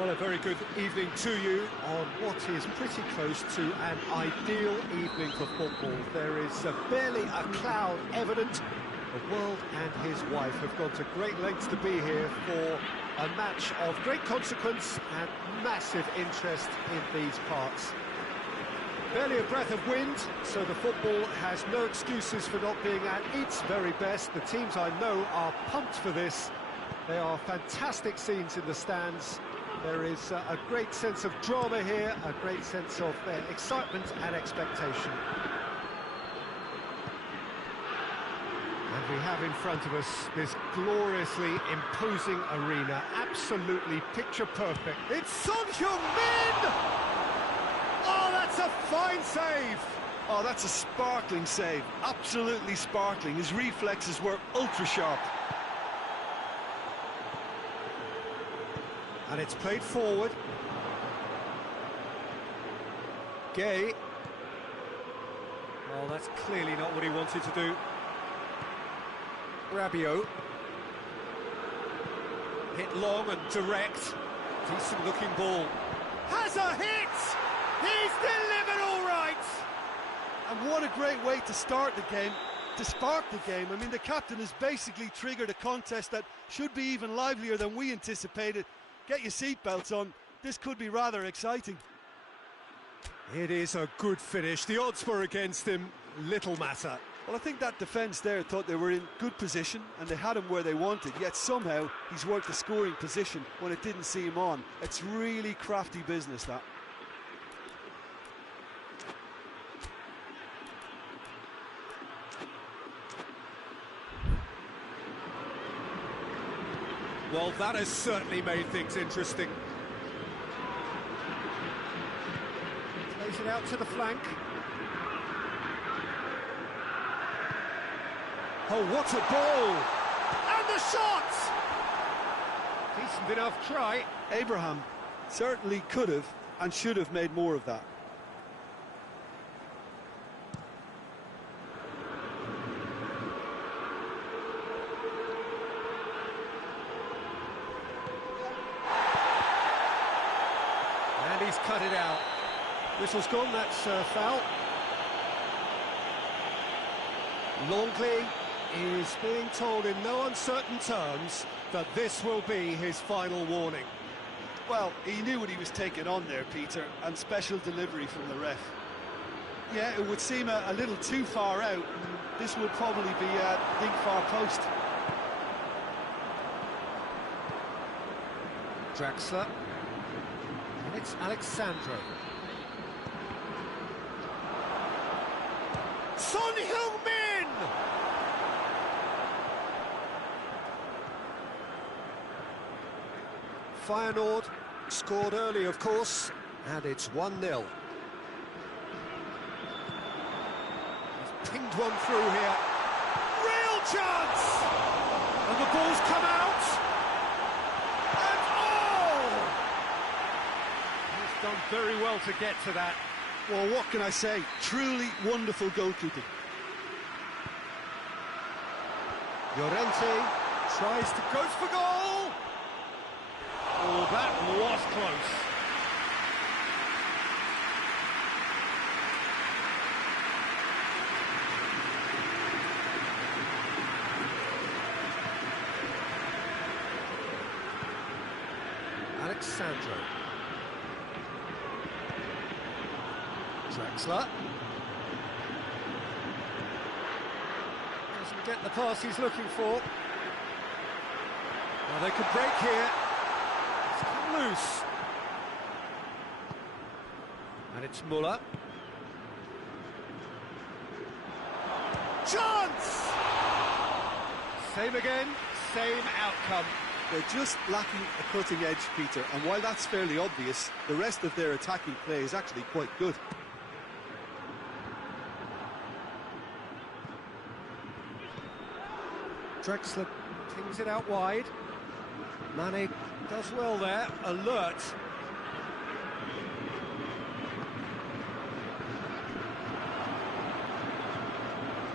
Well, a very good evening to you on what is pretty close to an ideal evening for football. There is barely a cloud evident. The world and his wife have gone to great lengths to be here for a match of great consequence and massive interest in these parts. Barely a breath of wind, so the football has no excuses for not being at its very best. The teams I know are pumped for this. They are fantastic scenes in the stands. There is a great sense of drama here, a great sense of excitement and expectation. And we have in front of us this gloriously imposing arena, absolutely picture perfect. It's Son Heung-min! Oh, that's a fine save! Oh, that's a sparkling save, absolutely sparkling. His reflexes were ultra-sharp. And it's played forward. Gay. Well, that's clearly not what he wanted to do. Rabiot. Hit long and direct. Decent looking ball. Has a hit! He's delivered all right! And what a great way to start the game, to spark the game. I mean, the captain has basically triggered a contest that should be even livelier than we anticipated. Get your seatbelts on, this could be rather exciting. It is a good finish. The odds were against him, little matter. Well, I think that defence there thought they were in good position and they had him where they wanted, yet somehow he's worked the scoring position when it didn't see him on. It's really crafty business, that. Well, that has certainly made things interesting. Plays it out to the flank. Oh, what a ball! And the shot! Decent enough try. Abraham certainly could have and should have made more of that. And he's cut it out. Whistle's gone, that's foul. Longley is being told in no uncertain terms that this will be his final warning. Well, he knew what he was taking on there, Peter, and special delivery from the ref. Yeah, it would seem a little too far out, and this will probably be a big far post. Draxler. And it's Alexandro. Son Heung-min! Feyenoord scored early, of course, and it's 1-0. He's pinged one through here. Real chance! And the ball's come out! And oh! He's done very well to get to that. Well, what can I say? Truly wonderful goalkeeping. Llorente tries to go for goal! Oh, that was close. Alexandro. Draxler. Doesn't get the pass he's looking for. Well, they could break here. It's come loose. And it's Muller. Chance! Same again, same outcome. They're just lacking a cutting edge, Peter, and while that's fairly obvious, the rest of their attacking play is actually quite good. Draxler pings it out wide. Mane does well there, alert.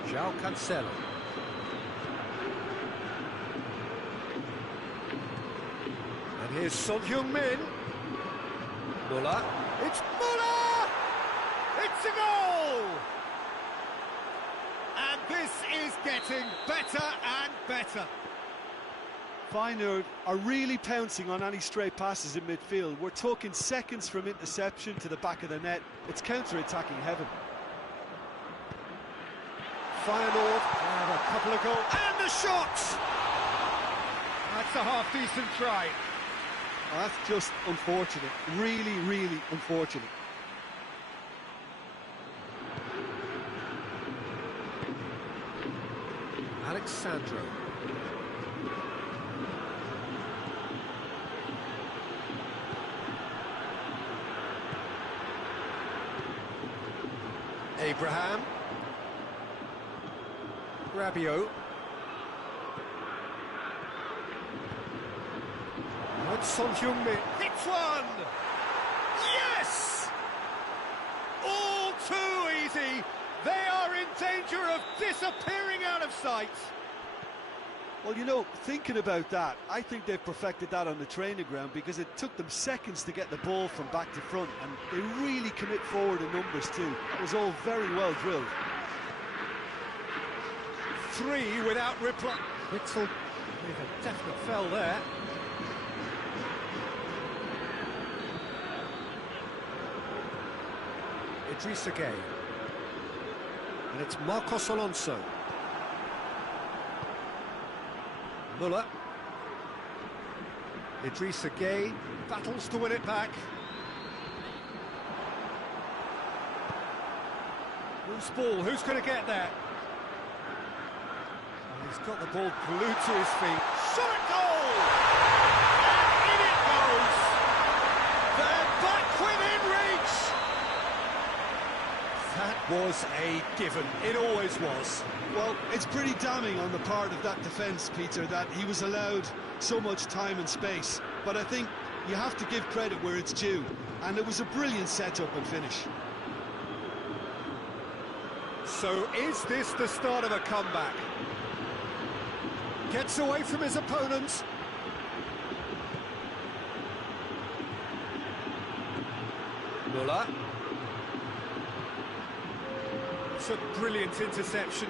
João Cancelo. And here's Son Heung-min. Muller. It's Muller! It's a goal! And this is getting better and better. Feyenoord are really pouncing on any stray passes in midfield. We're talking seconds from interception to the back of the net. It's counter-attacking heaven. Feyenoord have a couple of goals. And the shot! That's a half-decent try. Oh, that's just unfortunate. Really, really unfortunate. Alexandro. Abraham. Rabiot. And Son Heung-min hits one! Yes! All too easy. They are in danger of disappearing out of sight. Well, you know, thinking about that, I think they've perfected that on the training ground because it took them seconds to get the ball from back to front, and they really commit forward in numbers too. It was all very well drilled. 3 without reply. Witzel with a definite fell there. Idrissa Gueye. And it's Marcos Alonso. Muller. Idrissa Gueye battles to win it back. Loose ball, who's going to get there? And he's got the ball glued to his feet. Shot goal! And in it goes! They're back within reach! That was a given. It always was. Well, it's pretty damning on the part of that defence, Peter, that he was allowed so much time and space. But I think you have to give credit where it's due. And it was a brilliant setup and finish. So is this the start of a comeback? Gets away from his opponents. Muller. It's a brilliant interception.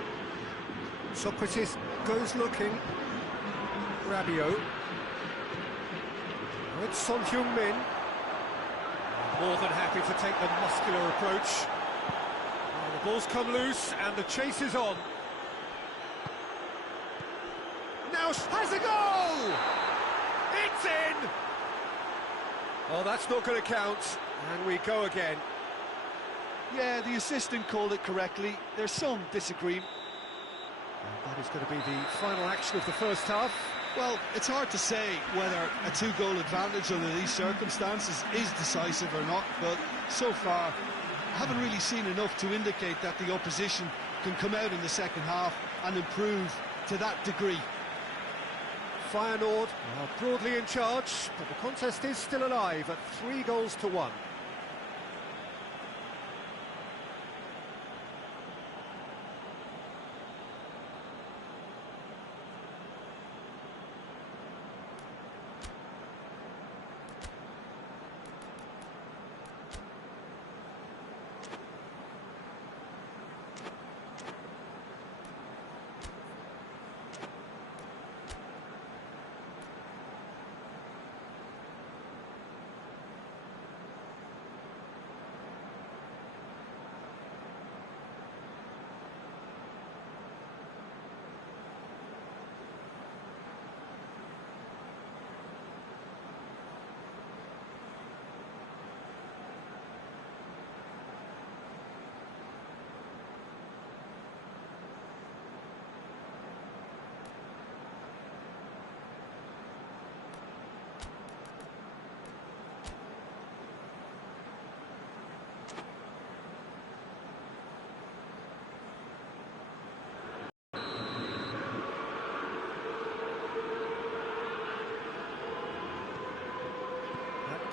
Socrates goes looking. Rabiot. It's Son Heung-min. More than happy to take the muscular approach. The ball's come loose and the chase is on. Now has a goal! It's in! Oh, that's not going to count. And we go again. Yeah, the assistant called it correctly. There's some disagreement. And that is going to be the final action of the first half. Well, it's hard to say whether a 2-goal advantage under these circumstances is decisive or not, but so far I haven't really seen enough to indicate that the opposition can come out in the second half and improve to that degree. Feyenoord are broadly in charge, but the contest is still alive at 3-1.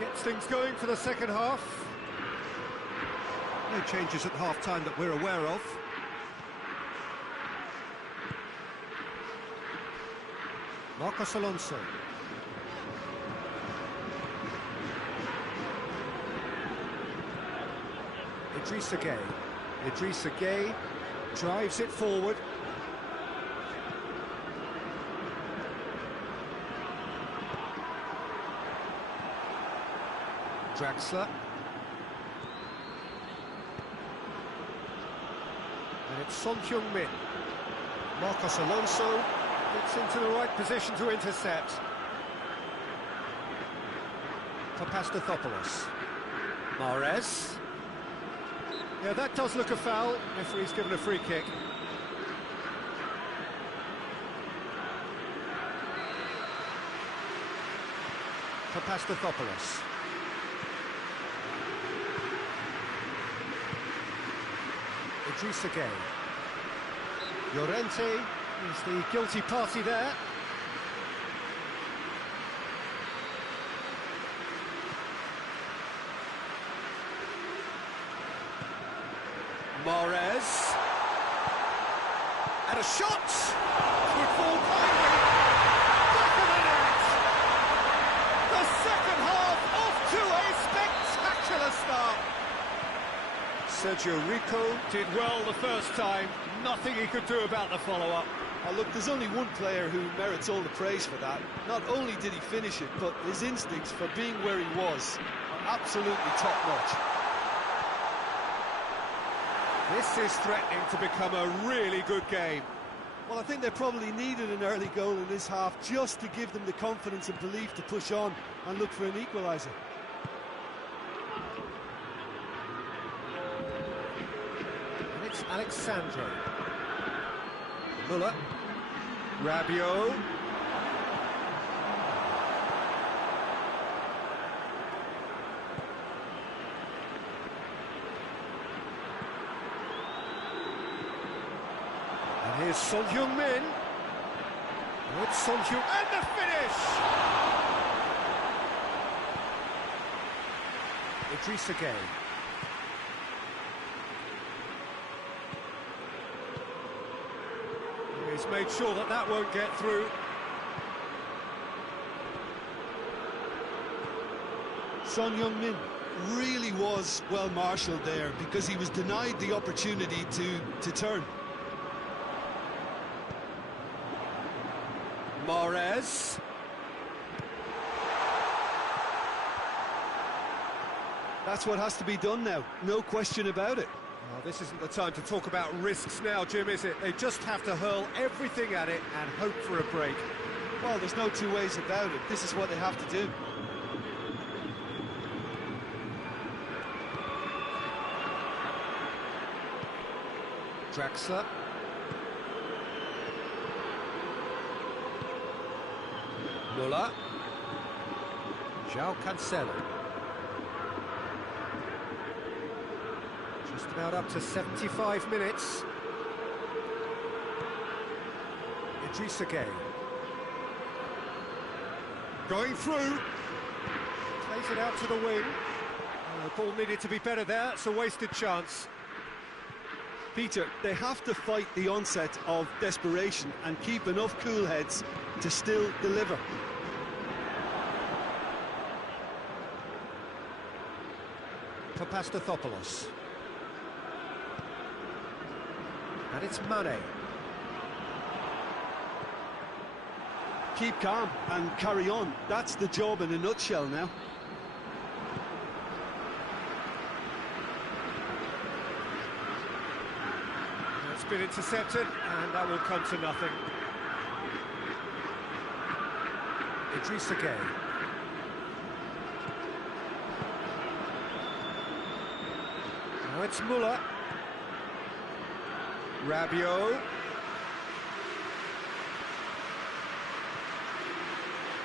Gets things going for the second half. No changes at half-time that we're aware of. Marcos Alonso. Idrissa Gueye. Idrissa Gueye drives it forward. Draxler. And it's Son Heung-min. Marcos Alonso gets into the right position to intercept. Papastathopoulos. Mahrez. Yeah, that does look a foul. Referee's given a free kick. Papastathopoulos. Idrissa Gueye. Llorente is the guilty party there. Mahrez. And a shot! Would fall kindly. Back of the net! The second half off to a spectacular start. Sergio Rico did well the first time. Nothing he could do about the follow-up. Oh, look, there's only one player who merits all the praise for that. Not only did he finish it, but his instincts for being where he was are absolutely top-notch. This is threatening to become a really good game. Well, I think they probably needed an early goal in this half just to give them the confidence and belief to push on and look for an equaliser. And it's Alexandro. Muller. Rabiot. And here's Son Heung-min. It's Son Heung, and the finish! Idrissa Gueye. He's made sure that that won't get through. Son Heung-min really was well marshalled there because he was denied the opportunity to turn. Mahrez. That's what has to be done now, no question about it. Well, this isn't the time to talk about risks now, Jim, is it? They just have to hurl everything at it and hope for a break. Well, there's no two ways about it. This is what they have to do. Draxler. Muller. João Cancelo. Just about up to 75 minutes. Idrissa Gueye. Going through. Plays it out to the wing. The ball needed to be better there. It's a wasted chance. Peter, they have to fight the onset of desperation and keep enough cool heads to still deliver. Papastathopoulos. And it's Mane. Keep calm and carry on. That's the job in a nutshell now. It's been intercepted, and that will come to nothing. Idrissa Gueye. Now it's Muller. Rabiot.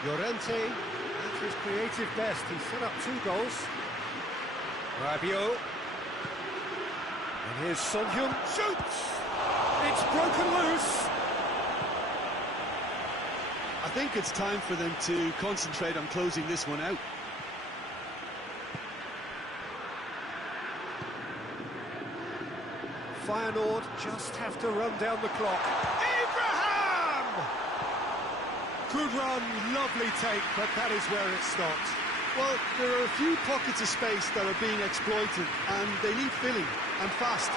Llorente, at his creative best, he set up 2 goals. Rabiot. And here's Son Heung, shoots! It's broken loose! I think it's time for them to concentrate on closing this one out. Feyenoord just have to run down the clock. Abraham! Good run, lovely take, but that is where it stopped. Well, there are a few pockets of space that are being exploited, and they need filling, and fast.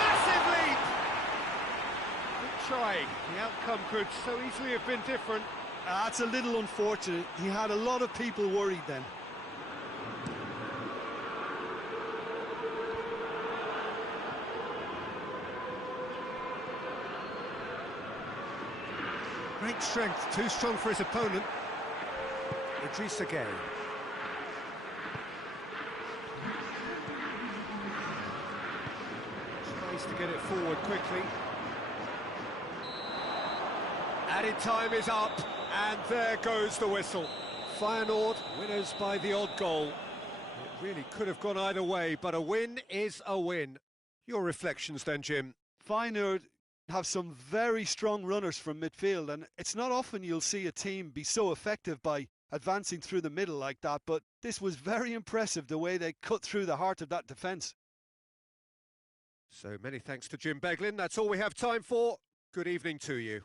Massive leap! Good trying. The outcome could so easily have been different. That's a little unfortunate. He had a lot of people worried then. Great strength, too strong for his opponent. Idrissa Gueye. Tries to get it forward quickly. Added time is up, and there goes the whistle. Feyenoord winners by the odd goal. It really could have gone either way, but a win is a win. Your reflections then, Jim? Feyenoord have some very strong runners from midfield, and it's not often you'll see a team be so effective by advancing through the middle like that, but this was very impressive the way they cut through the heart of that defence. So many thanks to Jim Beglin. That's all we have time for. Good evening to you.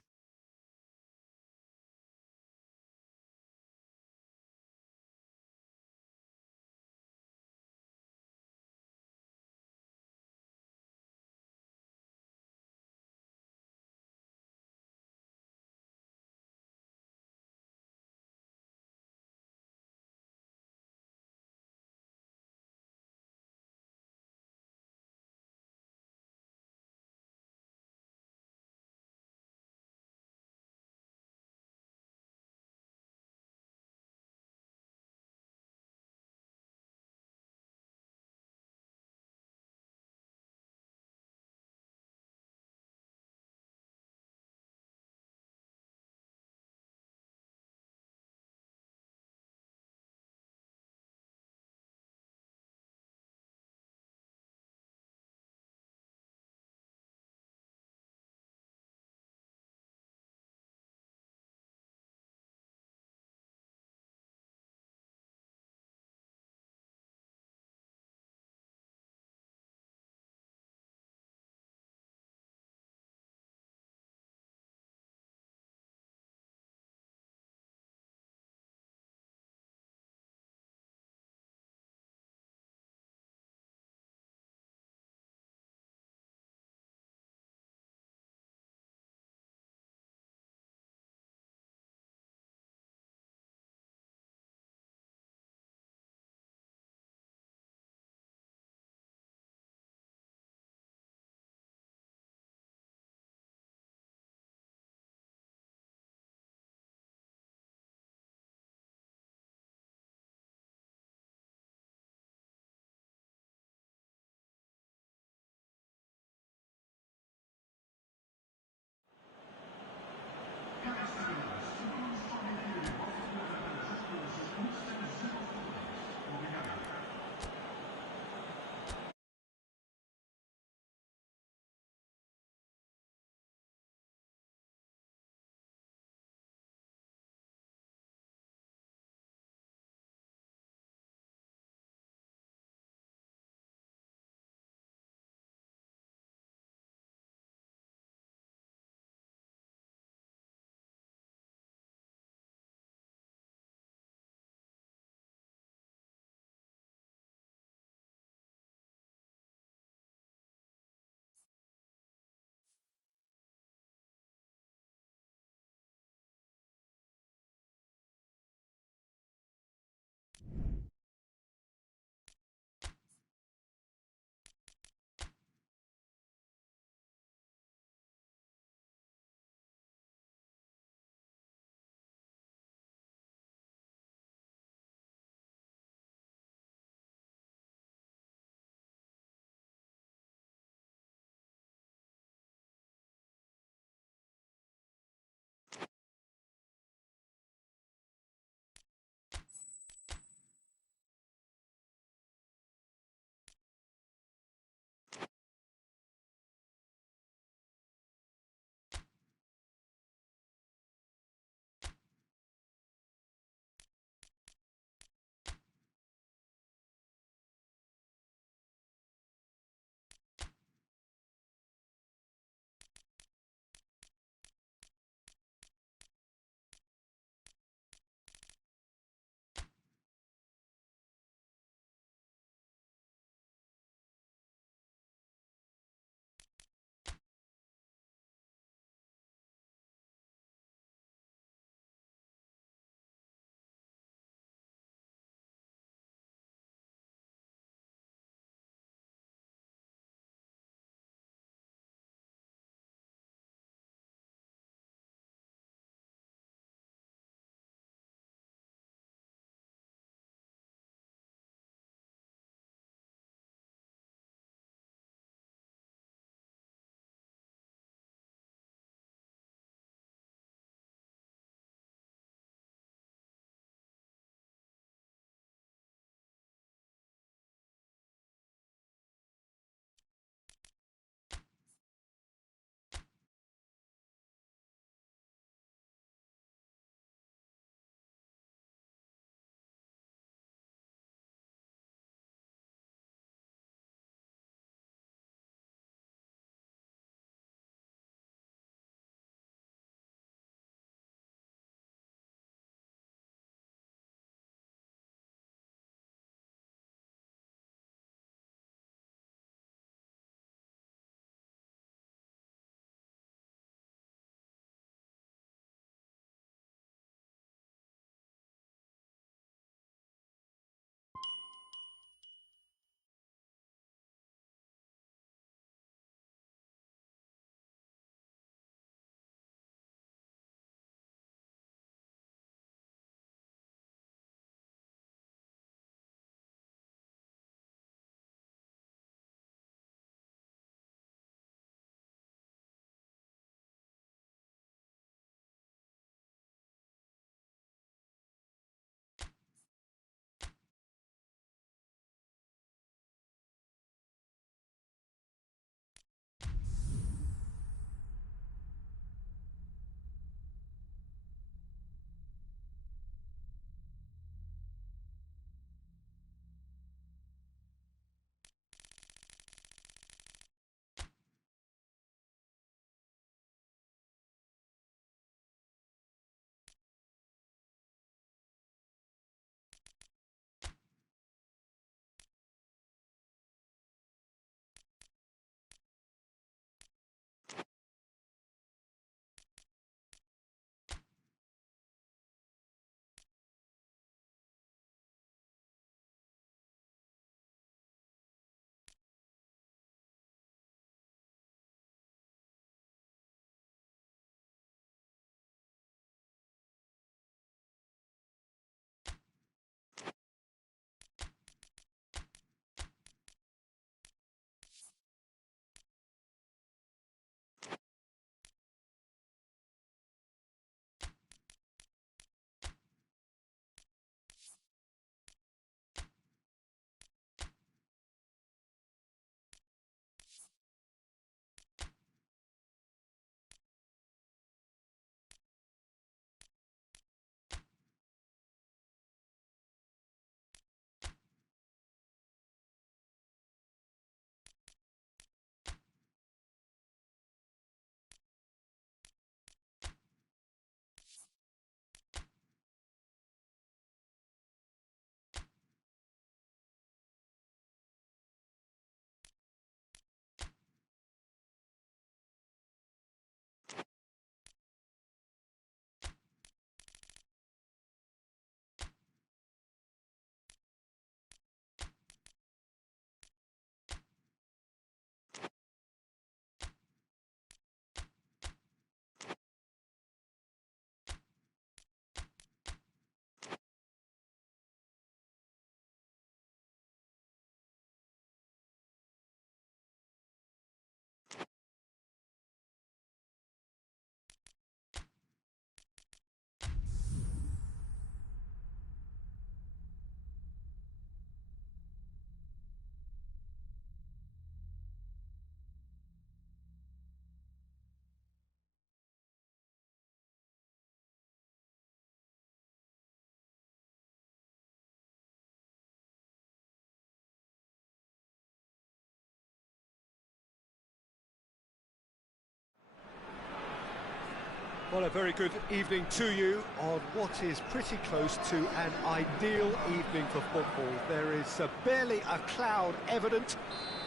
Well, a very good evening to you on what is pretty close to an ideal evening for football. There is barely a cloud evident.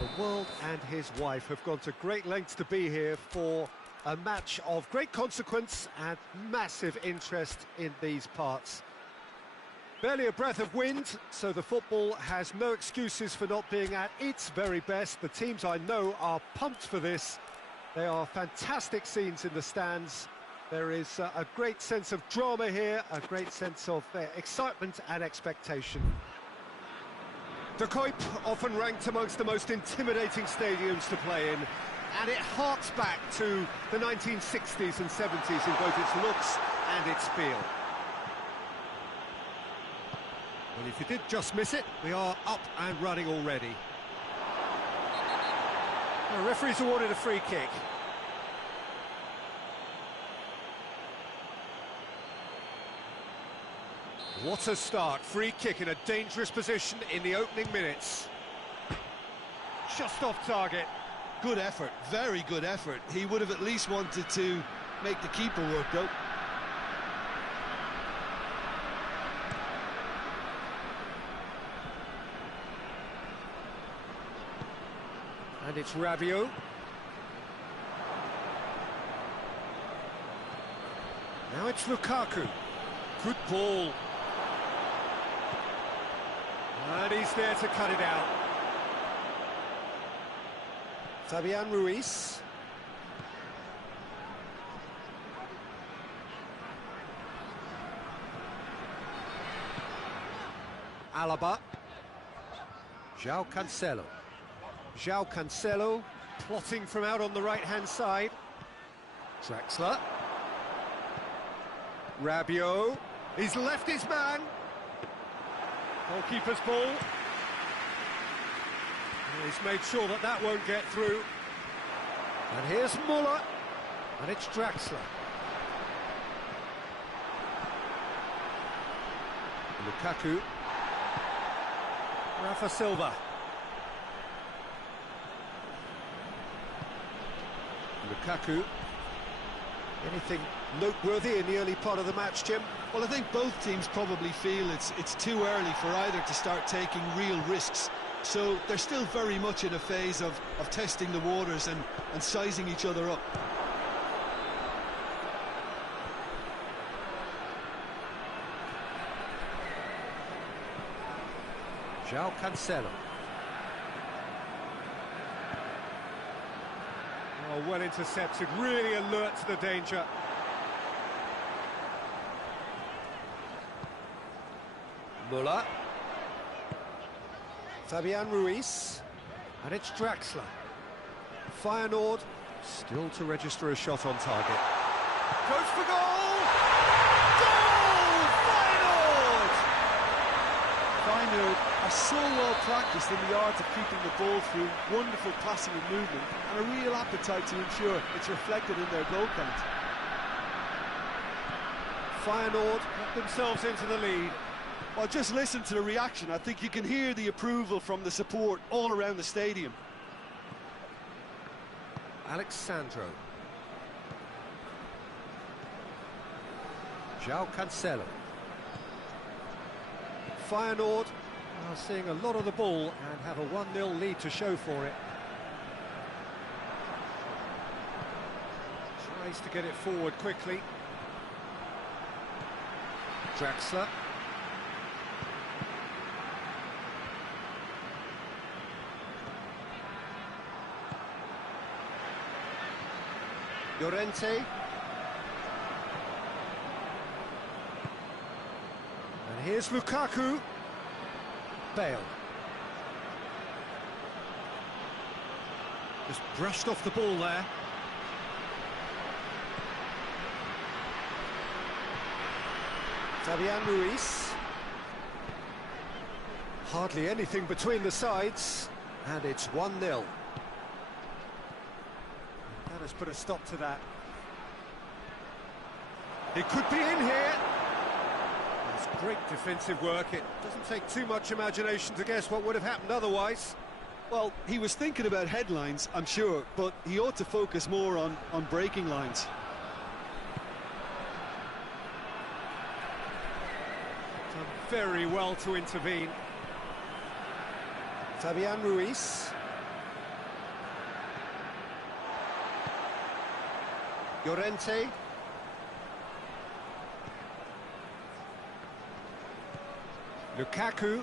The world and his wife have gone to great lengths to be here for a match of great consequence and massive interest in these parts. Barely a breath of wind, so the football has no excuses for not being at its very best. The teams I know are pumped for this. They are fantastic scenes in the stands. There is a great sense of drama here, a great sense of excitement and expectation. De Kuip, often ranked amongst the most intimidating stadiums to play in, and it harks back to the 1960s and 70s in both its looks and its feel. Well, if you did just miss it, we are up and running already. The referee's awarded a free kick. What a start, free kick in a dangerous position in the opening minutes. Just off target. Good effort, very good effort. He would have at least wanted to make the keeper work though. And it's Rabiot. Now it's Lukaku. Good ball. And he's there to cut it out. Fabian Ruiz. Alaba. João Cancelo. João Cancelo plotting from out on the right-hand side. Draxler. Rabiot. He's left his man. Goalkeeper's ball. And he's made sure that that won't get through. And here's Muller. And it's Draxler. Lukaku. Rafa Silva. Lukaku. Anything noteworthy in the early part of the match, Jim? Well, I think both teams probably feel it's too early for either to start taking real risks. So they're still very much in a phase of testing the waters and sizing each other up. João Cancelo. Oh, well intercepted, really alert to the danger. Muller. Fabian Ruiz. And it's Draxler. Feyenoord still to register a shot on target. Goes for goal! Goal! Feyenoord! Feyenoord are so well practiced in the art of keeping the ball through, wonderful passing and movement, and a real appetite to ensure it's reflected in their goal count. Feyenoord put themselves into the lead. Well, just listen to the reaction. I think you can hear the approval from the support all around the stadium. Alex Sandro. João Cancelo. Feyenoord are seeing a lot of the ball and have a 1-0 lead to show for it. Tries to get it forward quickly. Draxler. Llorente. And here's Lukaku. Bale. Just brushed off the ball there. Fabian Ruiz. Hardly anything between the sides. And it's 1-0. That has put a stop to that. It could be in here. It's great defensive work. It doesn't take too much imagination to guess what would have happened otherwise. Well, he was thinking about headlines, I'm sure, but he ought to focus more on breaking lines. very well to intervene. Fabian Ruiz. Llorente. Lukaku.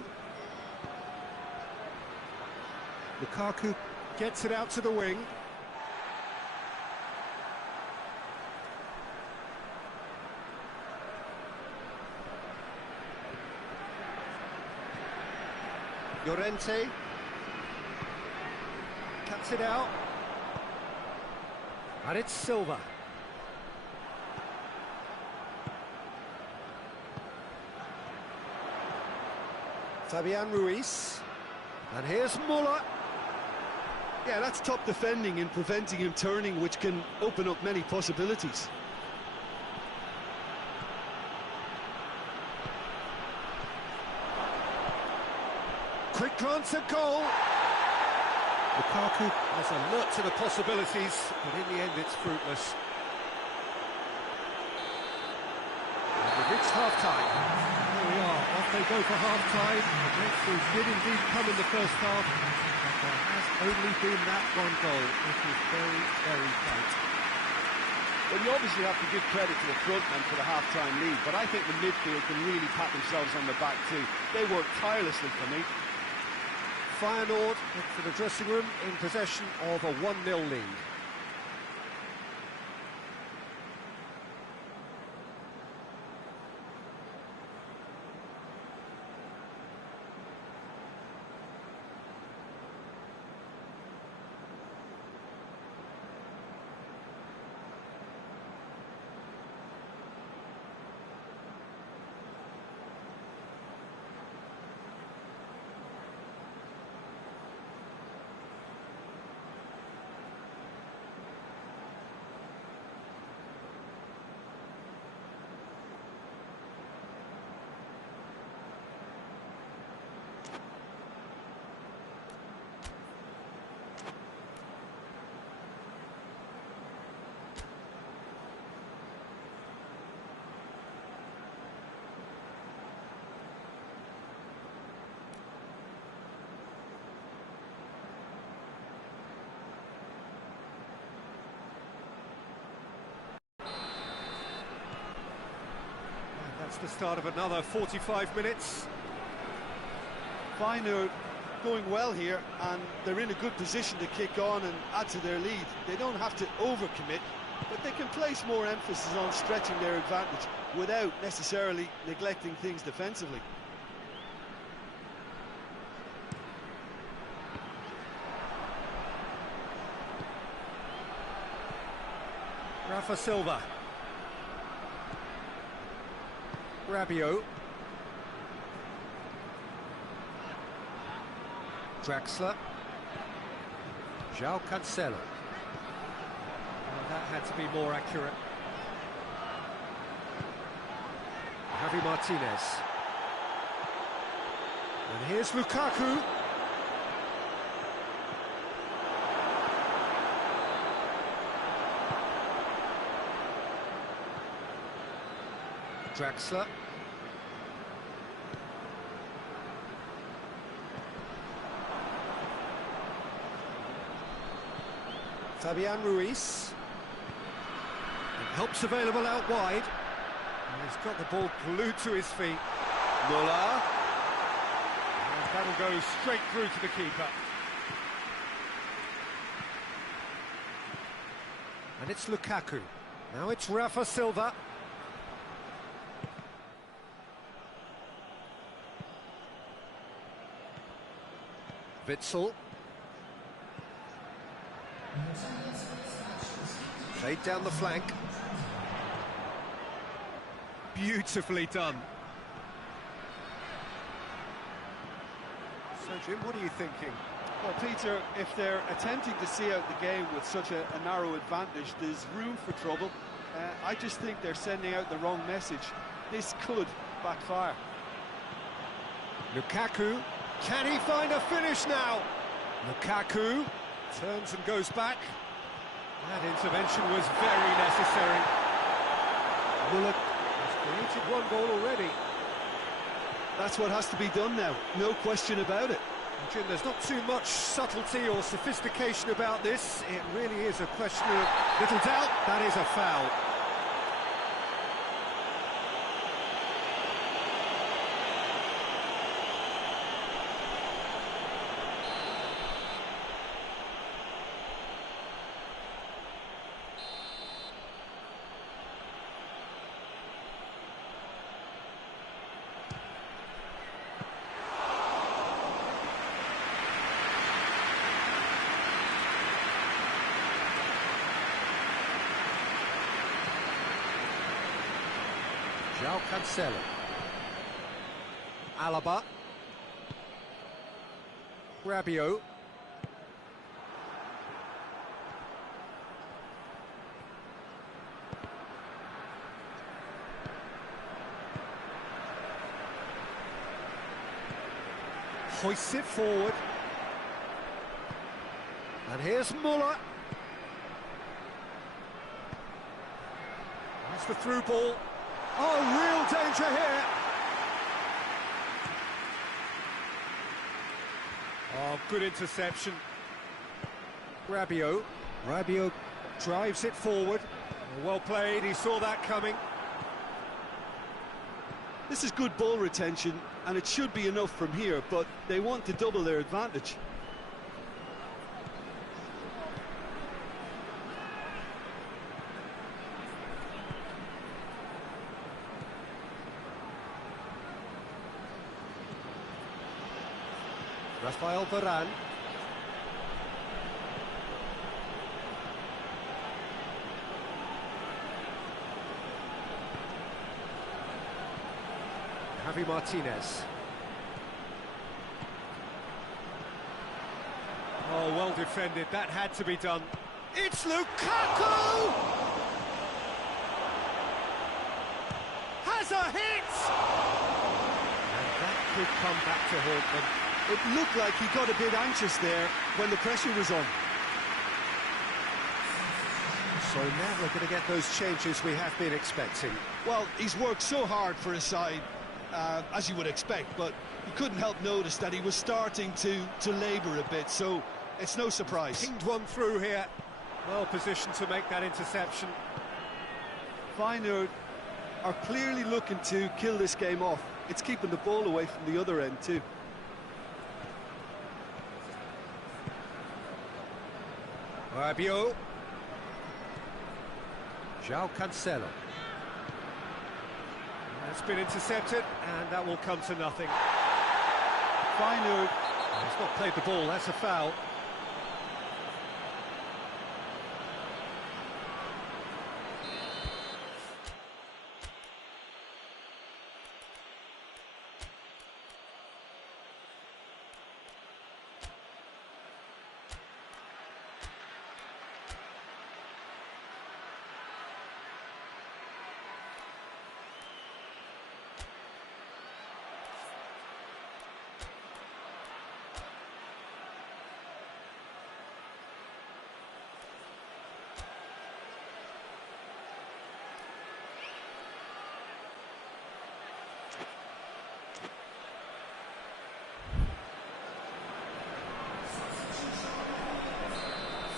Lukaku gets it out to the wing. Llorente cuts it out, and it's Silva. Fabian Ruiz, and here's Muller. Yeah, that's top defending and preventing him turning, which can open up many possibilities. Quick glance at goal. Lukaku has alert to the possibilities, but in the end it's fruitless. And we've reached half-time. Here we are, off they go for half-time. The breakthrough did indeed come in the first half, but there has only been that one goal. It is very, very tight. Well, you obviously have to give credit to the front men for the half-time lead, but I think the midfield can really pat themselves on the back too. They worked tirelessly for me. Feyenoord into the dressing room in possession of a 1-0 lead. That's the start of another 45 minutes. Feyenoord going well here, and they're in a good position to kick on and add to their lead. They don't have to overcommit, but they can place more emphasis on stretching their advantage without necessarily neglecting things defensively. Rafa Silva. Rabiot. Draxler. João Cancelo. Well, that had to be more accurate. Javi Martinez. And here's Lukaku. Draxler. Fabian Ruiz. And help's available out wide. And he's got the ball glued to his feet. Muller. And that'll go straight through to the keeper. And it's Lukaku. Now it's Rafa Silva. Witsel. Played down the flank. Beautifully done. So, Jim, what are you thinking? Well, Peter, if they're attempting to see out the game with such a narrow advantage, there's room for trouble. I just think they're sending out the wrong message. This could backfire. Lukaku. Can he find a finish now? Lukaku turns and goes back. That intervention was very necessary. Muller has created one goal already. That's what has to be done now, no question about it. Jim, there's not too much subtlety or sophistication about this. It really is a question of little doubt. That is a foul. João Cancelo. Alaba. Rabiot. Hoists it forward. And here's Muller. That's the through ball. Oh, real danger here. Oh, good interception. Rabiot. Rabiot drives it forward. Well played, he saw that coming. This is good ball retention, and it should be enough from here, but they want to double their advantage. Rafael Varane. Javi Martinez. Oh, well defended. That had to be done. It's Lukaku! Has a hit! And that could come back to haunt them. It looked like he got a bit anxious there when the pressure was on. So now we're going to get those changes we have been expecting. Well, he's worked so hard for his side, as you would expect, but you couldn't help notice that he was starting to labour a bit, so it's no surprise. Pinged one through here. Well positioned to make that interception. Feyenoord are clearly looking to kill this game off. It's keeping the ball away from the other end too. Rabiot. João Cancelo. That's been intercepted, and that will come to nothing. Feyenoord. He's not played the ball, that's a foul.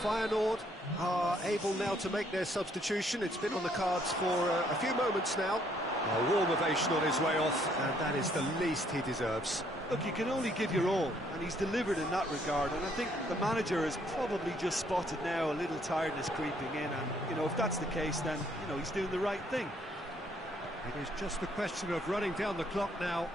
Feyenoord are able now to make their substitution. It's been on the cards for a few moments now. A warm ovation on his way off, and that is the least he deserves. Look, you can only give your all, and he's delivered in that regard, and I think the manager has probably just spotted now a little tiredness creeping in, and, you know, if that's the case, then, you know, he's doing the right thing. It is just a question of running down the clock now.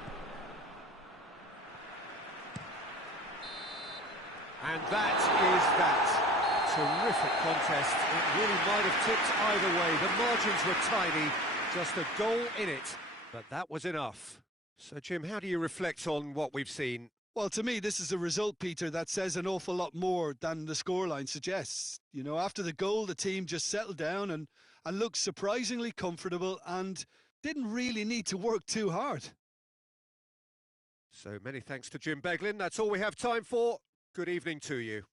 And that is that. Terrific contest. It really might have tipped either way. The margins were tiny, just a goal in it, but that was enough. So, Jim, how do you reflect on what we've seen? Well, to me, this is a result, Peter, that says an awful lot more than the scoreline suggests. You know, after the goal, the team just settled down and looked surprisingly comfortable and didn't really need to work too hard. So many thanks to Jim Beglin. That's all we have time for. Good evening to you.